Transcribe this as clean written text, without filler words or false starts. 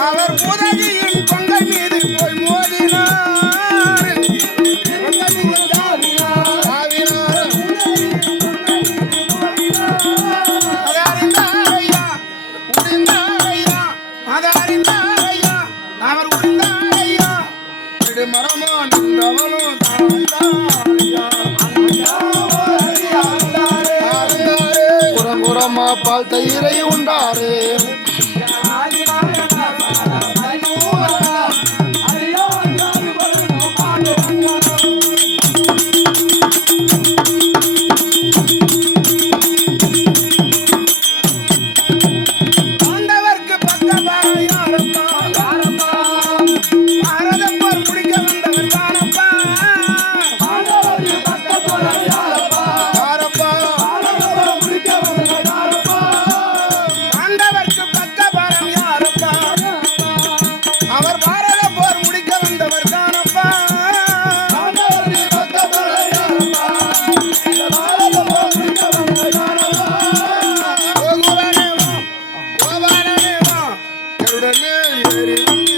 அவர் புதவியின் பொங்கல் மீது போய் மோதினார். அவர் உரிந்தாரையா மரமா நின்றவனும் புறங்குறமா பால் தயிரை உண்டாரு. Very